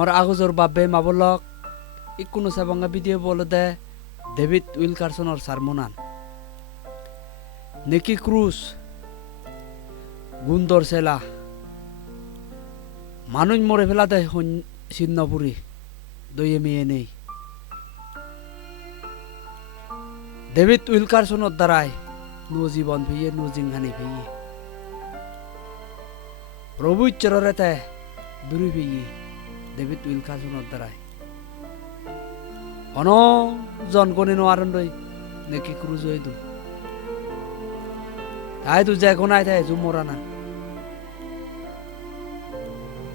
mor agozor babbe mabolok ikunu sabanga video bolode David Wilkerson or sermonan Nicky Cruz Gundor Sela মানুষ মরে ফেলা দেয় সিন্নপুরি দইয়ে মেয়ে নেই ডেভিড উইলকারসনের দ্বারায় নো জীবন ফিয়ে নো জিংহানি ফিয়ে প্রভু চররেতে দূরি ফিয়ে ডেভিড উইলকারসনের দ্বারায় অন জনগণে নোয়ারন্দই নেকি ক্রুজ হইদু তাই তু যে কোনায় থাকে জু মরা না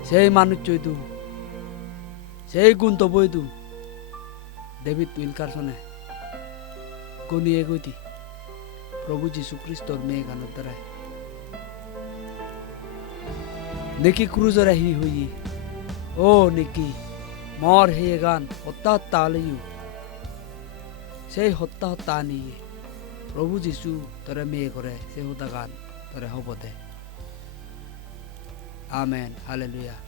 সেই মানুষ চইতু সেই গুন্ত বইতু ডেভিড উইলকারসনে গনিয়ে গতি প্রভু যীশু খ্রিস্টর মেয়ে গানের দ্বারায় নেকি ক্রুজরে হি হই ও নেকি মর হে গান হত্যা হত্যা আলিউ সেই হত্যা হত্যা আনিয়ে প্রভু যীশু তরে মেয়ে করে সে হত্যা গান তরে হবতে Amen. Hallelujah.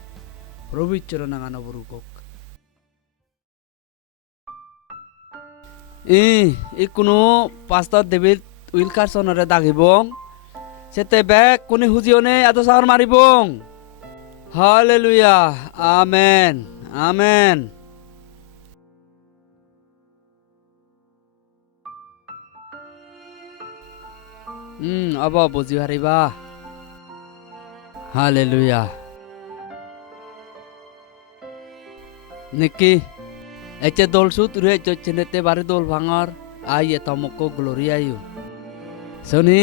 Probu chorona ngano burukok. Ikuno Pastor David Wilkerson ore dagibong. Sete bek kuni hujione ato sahar maribong. Hallelujah. Amen. Amen. Aba boji hariba. Hallelujah. Niki, eche dol sut ure chenete bari dol bhangar ai etamoko gloria yu. Soni,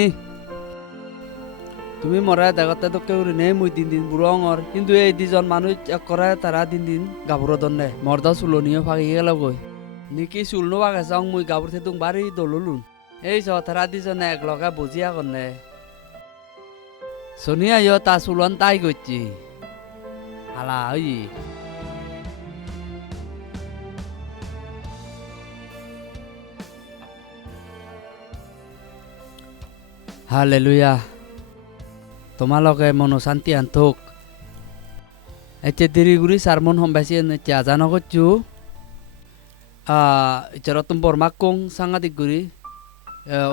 তুমি মরা দেখাতে তো কেউ নেই মুই দিন দিন বুড়ঙর কিন্তু এই দুজন মানুষ করে তারা দিন দিন গাবুর দন্ডে মর্দা চুলনিও ফাঁকি গেল গই নিকি চুলনো বাগে চাও মুই গাবুর থেতুং বাড়ি দলুলুন এই চ তারা দুজনে এক লগা বুঝিয়া করনে Sonia yo ta sulon tai gochi. Ala oi. Hallelujah. Tomaloke mono santi antuk. Eche diri guri sermon hombasi ne chazano gochu. Ichara tumpor makung sangat iguri.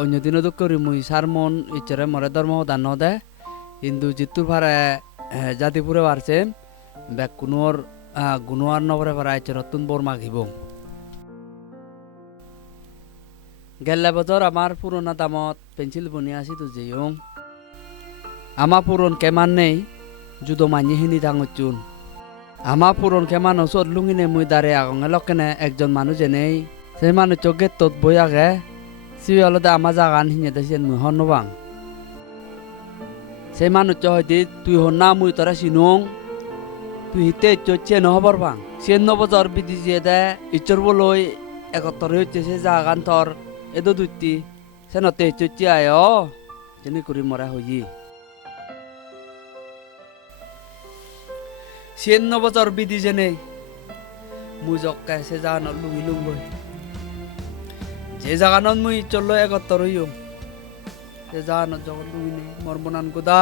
Onyo dino dokori mui sermon ichara more dharma dano de. Hindu jitur pare jati pure warse bek kunor gunuar nopore pare chorotun bor magibong gelle bojor amar purona damot pencil buni asi tu jeyong ama puron keman nei judo manye hini dangochun ama puron keman osot lungine mui dare agong lokene ekjon manu jenei sei manu choge tot boyage siwi olode ama jagan hinya desen mui honnobang সেই মানুষ হইতে তুই হন্না মুই তোরা সিনং তুই হিতে চচ্ছে নহবর বাং সে নবজর বিধি যে দে ইচর বলই একত্তর হচ্ছে সে জাগান তোর এদো দুইটি সে নতে চচ্ছে আয় যেনি করি মরা হই সে নবজর বিধি যে নেই মুই জক্কা সে জাগান লুঙ্গি লুঙ্গই যে জাগানত মুই চললো একত্তর হইও জানো যখন লুঙ্গি নেই মরমনান গোদা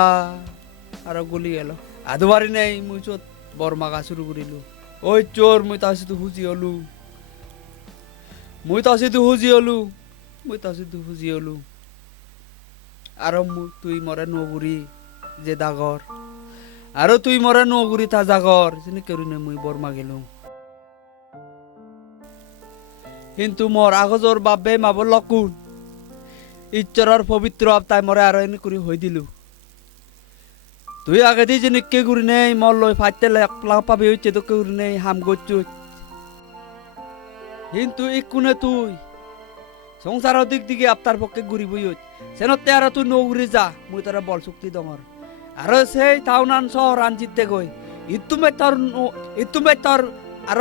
আর গলি গেল আদুবারি নেই মুই চোত বরমাগা শুরু করিল ওই চোর মুই তাসি তো হুজি হলু আর তুই মরে নগুরি যে দাগর আর তুই মরে নগুরি তা জাগর চিনি কেউ নে মুই বরমা গেল কিন্তু মোর আগজর বাপে মাবর লকুন ইচ্ছার পবিত্র তাই মরে আর এনে করি হই দিলু তুই আগে দি যে নিকে করি নেই মর লই ফাইতে লাগ পাবি হইছে তো করি নেই হাম গচ্ছু কিন্তু ইকুনে তুই সংসারের দিক দিকে আপনার পক্ষে ঘুরি বই সেনতে আর তুই নগুরি যা মুই তারা বল শক্তি দমর আর সেই টাউনান শহর আন জিততে গই ইতুমে তোর আর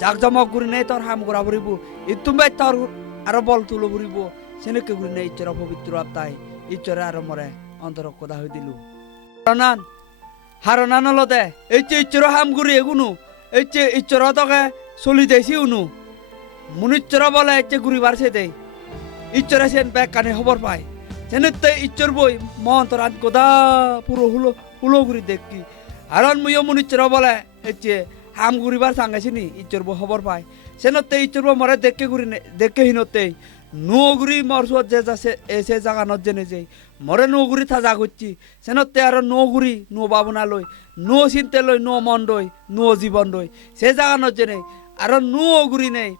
জাকজমক ঘুরি নেই তোর হাম ঘুরা ভরিব ইতুমে তোর আর বল তুলো ভরিব সেনকে ঘুরি নেই ইচ্ছার পবিত্র আত্মাই ইচ্ছরে আর মরে অন্তর কথা হয়ে দিলু হারনান হলতে এই যে ইচ্ছর হাম ঘুরি এগুনু এই যে ইচ্ছর তোকে চলি দেছি উনু মুনিচ্ছর বলে এই যে ঘুরিবার সে দেয় ইচ্ছরে সেন ব্যাগ কানে খবর পায় সেনেতে ইচ্ছর বই মন তোর আজ কথা পুরো হুলো ঘুরি দেখি আর মুইও মুনিচ্ছর বলে এই যে হাম ঘুরিবার সাঙ্গাইছি নি ইচ্ছর বউ খবর পায় সেনতে ইচ্ছর বউ মরে দেখে হিনতে নগুরি মরসুয়ার যে যাচ্ছে এসে জাগানোর জেনে যে মরে নগুরি থাজা করছি সেনতে আর নগুরি নো বাবনা লই নো চিন্তে লই নো মন লই নো জীবন লই সে জাগানোর জেনে আর নগুরি নেই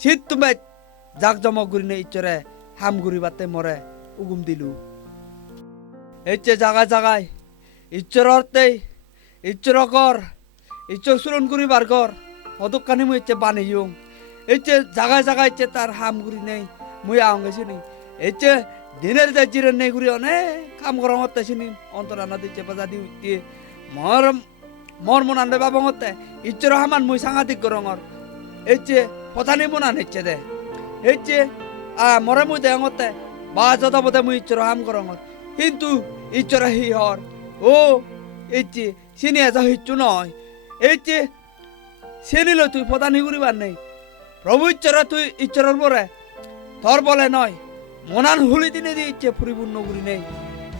শীত তুমি জাক জমক গুরি নেই ইচ্ছরে হাম ঘুরি বাতে মরে উগুম দিলু এচ্ছে জাগায় জাগায় ইচ্ছর অর্থে ইচ্ছর কর ইচ্ছর সুরন করি বার কর হদকানি মুই ইচ্ছে বানিয়ুম এচ্ছে জাগায় জাগায় ইচ্ছে তার হাম ঘুরি নেই মুই আং গেছি নি এচ্ছে দিনের যে জিরেন নেই ঘুরি অনেক কাম করা হতেছি নি অন্তর আনা দিচ্ছে বাজা দি উঠতে মর মর মন আনবে বাবা হতে ইচ্ছর হামান মুই সাংঘাতিক করঙর এচ্ছে পথানি মন আন ইচ্ছে দে এচ্ছে মরে মুই দেয় হতে বা যত বোধে মুই ইচ্ছর হাম করঙর কিন্তু ইচ্ছর হি হর ও এচ্ছে সিনিয়া যা হিচ্ছু নয় এচ্ছে সিনিল তুই পদানি করিবার নেই প্রভু ইচ্ছরা তুই ইচ্ছরের পরে তোর বলে নয় মনান হুলি দিনে দিয়ে ইচ্ছে পরিপূর্ণ করি নেই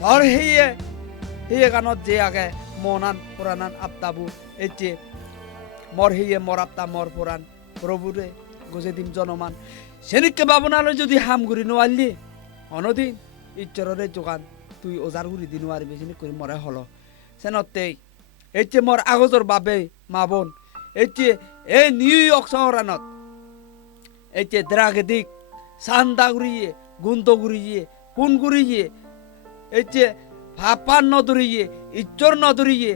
তোর হেয়ে গানত যে আগে মনান পুরানান আপতাবু এচ্ছে মর হেয়ে মর আপতা মর পুরাণ প্রভুরে গোজে দিন জনমান সেনিককে বাবনালে যদি হাম ঘুরি নোয়ারলি অনদিন ইচ্ছরের যোগান তুই ওজার ঘুরি দিন আরবি সেনি করি মরে হলো সেনতেই এচ্ছে মর আগজর বাবে মা বোন এচ্ছে এই নিউ ইয়র্ক শহরানত এচ্ছে দ্রাগদিক সান্দা ঘুরিয়ে গুন্ত ঘুরিয়ে পুন ঘুরিয়ে এচ্ছে ভাপান নদরিয়ে ইচ্ছর নদরিয়ে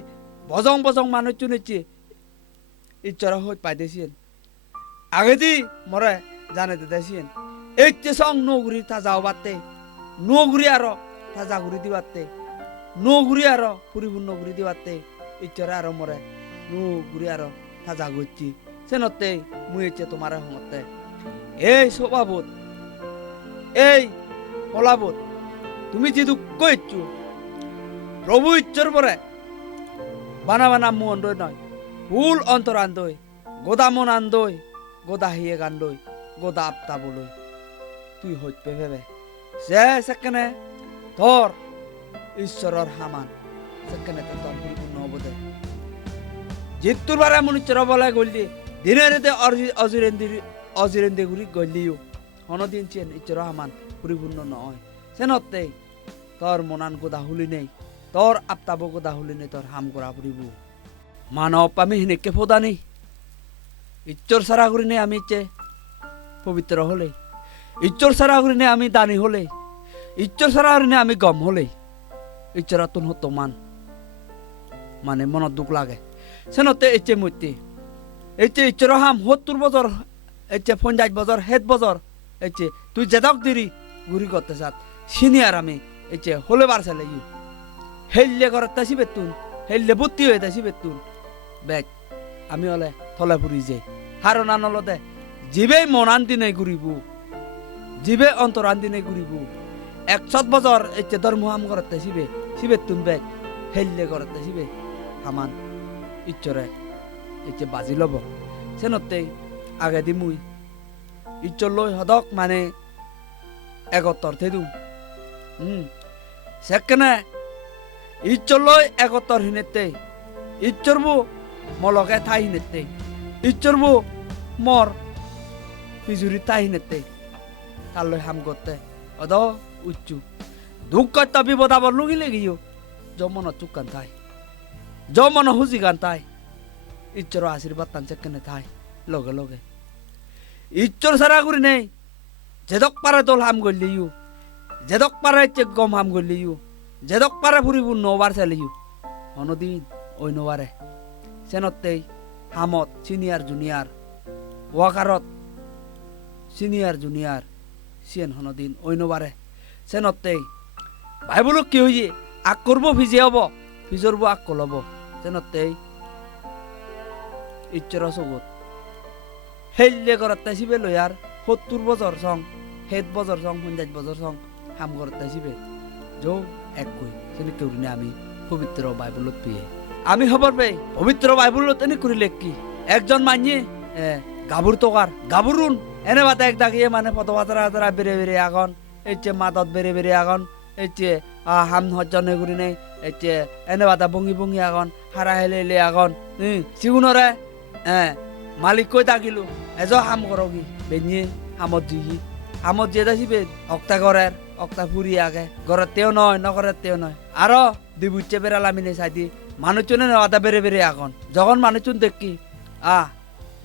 বজং বজং মানুষ চুনেছে ইচ্ছরা হই পাইতেছেন আগে দি মরে জানে দিতেছেন এচ্ছে সং নগুরি তা যাও বাতে নগুরি আরো তাজা ঘুরি দিবাতে নগুরি আরো পরিপূর্ণ ঘুরি দিবাতে ইচ্ছরা আরো মরে নগুরি আরো তাজা করছি সেনতে মুই এচ্ছে তোমার হমতে এই স্বভাবত এই ফলাবত তুমি যে দুঃখ ইচ্ছু প্রভু ইচ্ছর পরে বানা বানা মন দই নয় ফুল অন্তর আন্দই গোদা মন আন্দই গোদা হিয়ে গান্দই গোদা আপতা বলই তুই হইতে ভেবে সে সেখানে তোর ঈশ্বরের হামান সেখানে তোর পরিপূর্ণ অবদে জিতুর বারে মন ইচ্ছর বলে গলি দিনের রেতে অজিরেন্দি ঘুরি গলিও অনদিন চেন ইচ্ছর হামান পরিপূর্ণ নয় সেনতে তোর মনান গোদা হুলি নেই তোর আপতাব গোদা হুলি নেই তোর হাম করা পড়িব মানব আমি হিনেকে ফোদানি ইচ্ছর সারা করি নেই আমি ইচ্ছে পবিত্র হলে ইচ্ছর সারা করি নেই আমি দানি হলে ইচ্ছর সারা করি নেই আমি গম হলে ইচ্ছর তুন হতো মানে মনত দুঃখ লাগে সেনতে ইচ্ছে মূর্তি ইচ্ছে ইচ্ছর হাম 70 বছর ইচ্ছে 50 বছর 7 বছর ইচ্ছে তুই যেদক দিরি ঘুরি করতে চাত সিনিয়র আমি ইচ্ছে হলে বার চালে ইউ হেললে ঘরত তাসি বেতুন হেললে বুদ্ধি হয়ে তাসি বেতুন বেগ আমি হলে থলে ফুরি যে হারণ আনলতে জিবে মনান দিনে ঘুরিব জিবে অন্তরান দিনে ঘুরিব 100 বছর ইচ্ছে ধর্ম হাম ঘরত তাসিবে সিবে তুন বেগ হেললে ঘরত তাসিবে হামান ইচ্ছরে ইচ্ছে বাজি লব সেনতে আগে দি মুই ইচ্ছর লই হদক মানে একত্তর থেদুম সেখানে ইচ্ছর লই একত্তর হিনেতে ইচ্ছরবু মলকে ঠাই হিনেতে ইচ্ছরবু মর পিজুরি ঠাই হিনেতে তার লই হাম করতে অদ উচ্চু দুঃখ করতে বিপদ আবার লুগিলে গিয়েও জমন চুকান থাই জমন হুজি গান তাই ইচ্ছর আশীর্বাদ তান সেখানে থাই লগে লগে ইচ্ছর সারা করি নেই যেদক পারে দল হাম করলিও যেদক পারে চেক গম হাম করলিও যেদক পারে ফুরিব নবার চালিও অনদিন ওই নবারে সেনতেই হামত সিনিয়র জুনিয়র ওয়াকারত সিনিয়র জুনিয়র সিয়েন হনদিন ওই নবারে সেনতেই ভাই বলো কি হইয়ে আগ করবো ভিজে হব ভিজরব আগ কলব সেনতেই ইচ্ছর চগত হেললে ঘরত তাইছিবে লয়ার 70 বছর সং 7 বছর সং 50 বছর সং হাম ঘরত তাইছিবে যো এক কই সেনে করিনে আমি পবিত্র বাইবেলত পেয়ে আমি খবর পেয়ে পবিত্র বাইবেলত এনে করিলে কি একজন মানিয়ে গাবুর তোকার গাবুরুন এনে বাতা এক দাগিয়ে মানে পদবাতরা বেড়ে বেড়ে আগন এচ্ছে মাতত বেড়ে বেড়ে আগন এচ্ছে হাম হজ্জনে করি নেই এচ্ছে এনে বাতা বঙ্গি বঙ্গি আগন হারা হেলে আগন সিগুনরে মালিক কই দাগিলো এজ হাম করগি বেনিয়ে হামত জুই হামত যে দাসিবে অক্তা ঘরের অক্তা ফুরি আগে ঘরের তেও নয় নগরের তেও নয় আরো দিবুচ্ছে বেড়ালামিনে সাইদি মানুষজনে আদা বেড়ে বেড়ে এখন যখন মানুষজন দেখি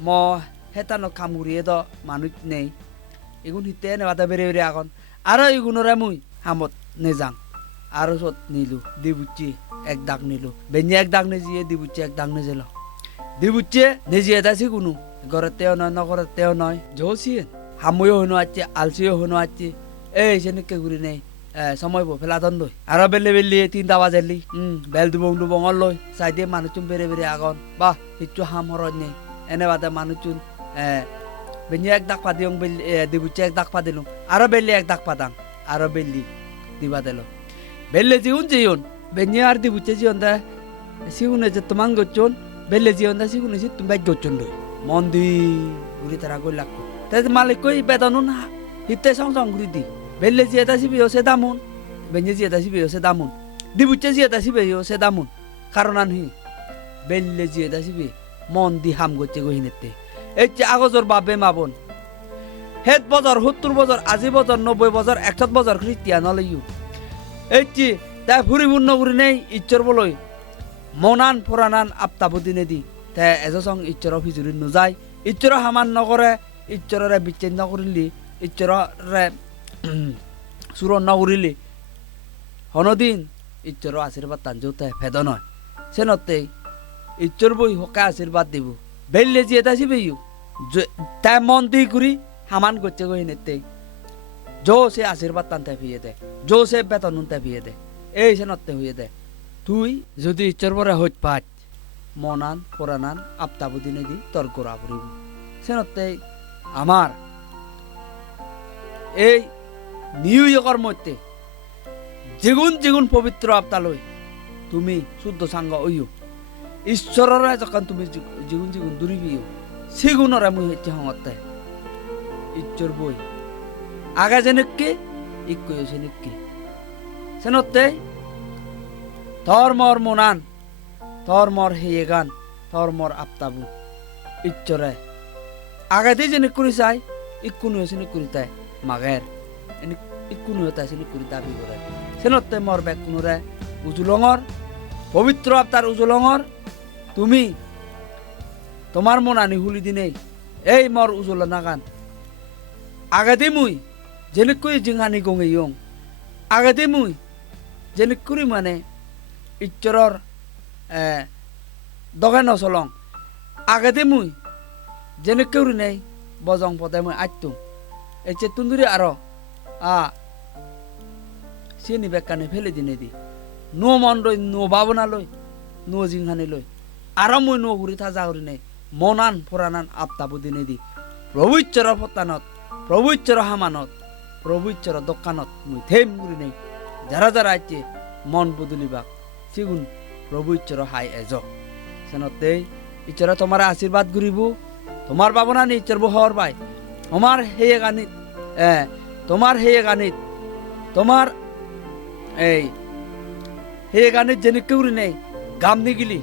ম হেতানো খামুরিয়ে দ মানুষ নেই এগুন হিতে নেওয়াটা বেড়ে বেড়ে এখন আরো এগুনরে মুই হামত নেজাং আরো সত নিলু দিবুচ্ছি এক দাগ নিলু বেনিয়ে এক দাগ নেজিয়ে দিবুচ্ছি এক দাগ নেজেল দিবুচ্ছে নেজিয়ে দাসি কোনো ঘরের তেও নয় নগরের তেও নয় জোসিয়ে হামুও হনো আছে আলসিও হনো আছে এই সেনেকে ঘুরি নেই সময় ফেলা দন্দ আরো বেলে বেলি 3টা বাজেলি বেল দুবং দুবং লই চাই দিয়ে মানুষজন বেড়ে বেড়ে আগন বাহ কিচ্ছু হাম হরজ নেই এনে বাদে মানুষজন বেনি এক দাগ পা দিয়ং দিবুচ্ছে এক দাগ পা দিলুম আরো বেলি এক দাগ পাদাং আরো বেলি দিবা দিল বেলে জিউন বেনি আর দিবুচ্ছে জিউন দা সিউনে যে তোমাং গচ্ছন বেলে জিউন দা সিউনে সি তুমি বাইক গচ্ছন দই মন্দি ঘুরি তারা গই লাগতো তাই মালিক কই বেতন না হিতে সং সং ঘুরি দি বেলে জিয়াতা সিবি সে দামুন বেনি জিয়াতা সিবি সে দামুন দিবুচ্ছে জিয়াতা সিবি সে দামুন কারণ আনহি বেলে জিয়াতা সিবি মন দি হাম গচ্ছে গহিনেতে এই যে আগজর বাবে মাবন হেদ বছর 70 বছর 80 বছর 90 বছর 100 বছর খ্রিস্টিয়ান হলেইও এই যে তাই ফুরি পূর্ণ করি নেই ইচ্ছর বলই মনান ফোরানান আপতাবুদি নেদি তাই এজসং ইচ্ছর ফিজুরি নোযায় ইচ্ছর হামান নকরে ইচ্ছররে বিচ্ছেদ নকরিলি ইচ্ছররে সুরন নকরিলি হনদিন ইচ্ছর আশীর্বাদ তানজোতে ভেদ নয় সেনতে ইচ্ছর বই হকা আশীর্বাদ দিব বেললে যে এটা সিবেইও তাই মন দি করি হামান করছে গই নেতে জো সে আশীর্বাদ টানতে ফিয়ে দে জো সে বেতন উনতে ফিয়ে দে এই সেনতে হইয়ে দে তুই যদি ইচ্ছর পরে হইত পাঁচ মনান পুরানান আপতাবুদি নেদি তোর গোড়া পড়িব সেনতে আমার এই নিউ ইয়র্কের মধ্যে যেগুন যেগুন পবিত্র আপতালই তুমি শুদ্ধ সাঙ্গ ওইও ঈশ্বরের যখন তুমি যেগুন যেগুন দূরিবিও সেগুনরে মুই হচ্ছে হঙতে ঈশ্বর বই আগে যেনকে ইকয় সেনকে সেনতে ধর্মর মনান ধর্মর হেয়ে গান ধর্মর আপতাবু ঈশ্বরে আগাতে যেন করি চাই ইকুনো সেনে করি তাই মাগের ইকুনো তাই সেনে করি দাবি করে সেনতে মর বেক কোনোরে উজুলঙর পবিত্র আপতার উজুলঙর তুমি তোমার মনানি হুলি দিনে এই মর উজল নাগান আগাতে মুই যেনে কই জিংহানি গঙে ইয়ং আগাতে মুই যেনে করি মানে ইচ্ছরর দগে নচলং আগাতে মুই যেনে কেউরি নেই বজং পদে মই আইতুম এচে তুন্দুরি আরো সিনি বেকানে ফেলে দিনে দি নো মন লই নো ভাবনা লই নো জিংহানি লই আরো মই নো ঘুরি থাজা ঘুরি নেই মনান পুরানান আপতাবু দিনে দি প্রভু ঈশ্বর পতানত প্রভু ঈশ্বর হামানত প্রভু ঈশ্বর দোকানত মুই থেম ঘুরি নেই যারা যারা আইছে মন বদলিবা সিগুন প্রভু ঈশ্বর হাই এজ সেনতে ঈশ্বর তোমার আশীর্বাদ ঘুরিব তোমার ভাবনা নি ঈশ্বর বহর বাই তোমার হেয়ে গানিত তোমার হেয়ে গানিত তোমার এই হেয়ে গানিত যেনে কেউরি নেই গাম নিগিলি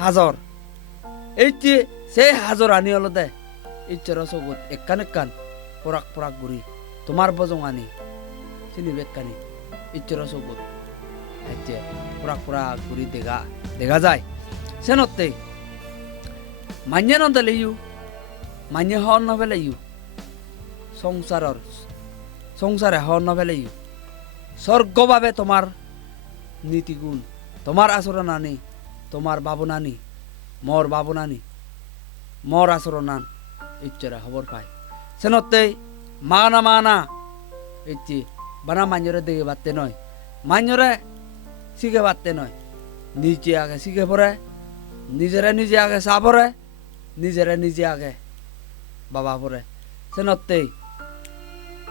হাজর এই যে সে হাজর আনি হলো দে ইচ্ছর সবুত একান একান পরাক পরাক ঘুরি তোমার বজং আনি চিনি বেকানি ইচ্ছর সবুত হচ্ছে পরাক পরাক ঘুরি দেখা যায় সেনতে মান্য নদলেইও মান্য হন নবেলেইও সংসারে হন নবেলেইও স্বর্গভাবে তোমার নীতিগুণ তোমার আচরণ আনি তোমার ভাবনানি মর ভাবনানি মর আচরণ আন ইচ্ছরে খবর পায় সেনতে মানা ইচ্ছি বানা মাঞ্জরে দেখে বাড়তে নয় মাঞ্জরে শিখে বাড়তে নয় নিজে আগে শিখে পড়ে নিজে আগে চা পড়ে নিজে আগে বাবা পড়ে সেনতে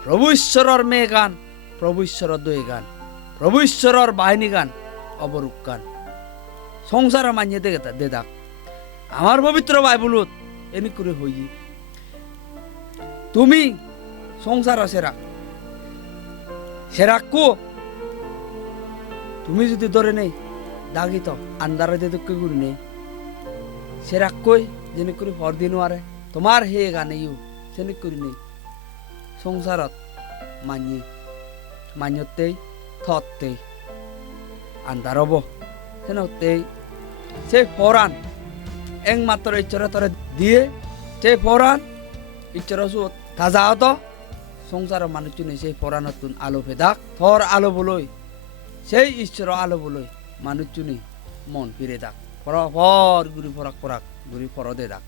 প্রভু ঈশ্বরের মেয়ে গান প্রভু ঈশ্বরের দই গান প্রভু ঈশ্বরের বাহিনী গান অবরূপ গান সংসারে মানিয়ে দে দাক আমার পবিত্র বাইবলত এনে করে হই তুমি সংসার সেরাকো তুমি যদি ধরে নেই দাগি তো আন্দারে দুঃখ গুলি নেই সেরাক কই যেনে করে ভর দিন আরে তোমার হে গানে ইউ সেনে করি নেই সংসারত মানি মান্যতেই থতেই আন্দার হব সেনতেই সেই ফরান একমাত্র ইচ্ছরা তরে দিয়ে সেই ফরান ইচ্ছরা সুত তাজা হতো সংসার মানুষ চুনে সেই ফরানতুন আলো ফেদাক থর আলো বলই সেই ঈশ্বর আলো বলই মানুষ চুনি মন ফিরে দাক ফর ফর গুড়ি ফরাক ফরাক গুড়ি ফর দে দাক